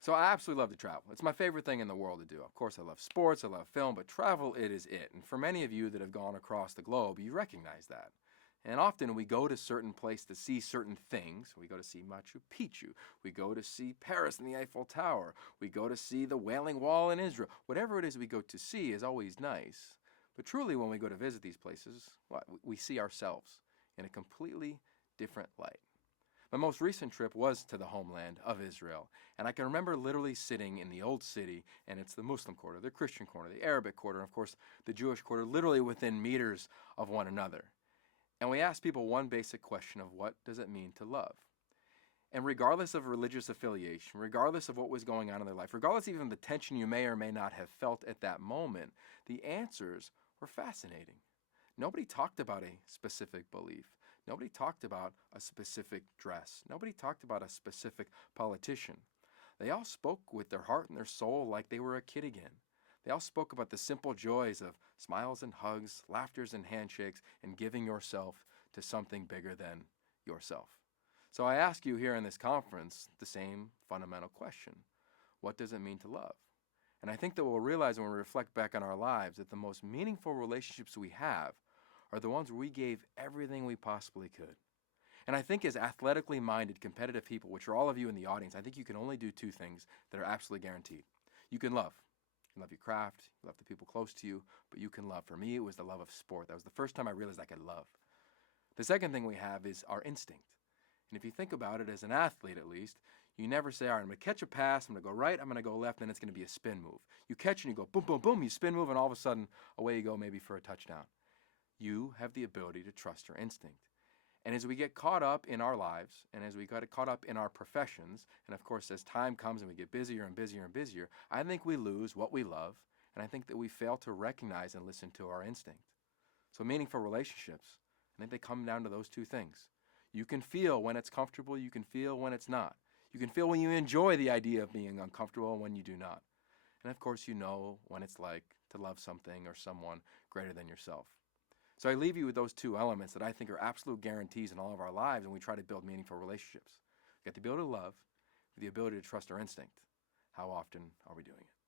So I absolutely love to travel. It's my favorite thing in the world to do. Of course, I love sports, I love film, but travel, it is it. And for many of you that have gone across the globe, you recognize that. And often we go to certain places to see certain things. We go to see Machu Picchu. We go to see Paris and the Eiffel Tower. We go to see the Wailing Wall in Israel. Whatever it is we go to see is always nice. But truly, when we go to visit these places, we see ourselves in a completely different light. My most recent trip was to the homeland of Israel, and I can remember literally sitting in the old city, and it's the Muslim quarter, the Christian quarter, the Arabic quarter, and of course the Jewish quarter, literally within meters of one another. And we asked people one basic question of what does it mean to love? And regardless of religious affiliation, regardless of what was going on in their life, regardless even of the tension you may or may not have felt at that moment, the answers were fascinating. Nobody talked about a specific belief. Nobody talked about a specific dress. Nobody talked about a specific politician. They all spoke with their heart and their soul like they were a kid again. They all spoke about the simple joys of smiles and hugs, laughters and handshakes, and giving yourself to something bigger than yourself. So I ask you here in this conference the same fundamental question. What does it mean to love? And I think that we'll realize when we reflect back on our lives that the most meaningful relationships we have are the ones where we gave everything we possibly could. And I think as athletically minded, competitive people, which are all of you in the audience, I think you can only do two things that are absolutely guaranteed. You can love. You can love your craft, you love the people close to you, but you can love. For me, it was the love of sport. That was the first time I realized I could love. The second thing we have is our instinct. And if you think about it, as an athlete at least, you never say, all right, I'm going to catch a pass, I'm going to go right, I'm going to go left, then it's going to be a spin move. You catch and you go boom, boom, boom, you spin move, and all of a sudden, away you go maybe for a touchdown. You have the ability to trust your instinct. And as we get caught up in our lives, and as we get caught up in our professions, and of course as time comes and we get busier and busier and busier, I think we lose what we love, and I think that we fail to recognize and listen to our instinct. So meaningful relationships, I think they come down to those two things. You can feel when it's comfortable, you can feel when it's not. You can feel when you enjoy the idea of being uncomfortable and when you do not. And of course you know when it's like to love something or someone greater than yourself. So I leave you with those two elements that I think are absolute guarantees in all of our lives when we try to build meaningful relationships. We've got the ability to love, with the ability to trust our instinct. How often are we doing it?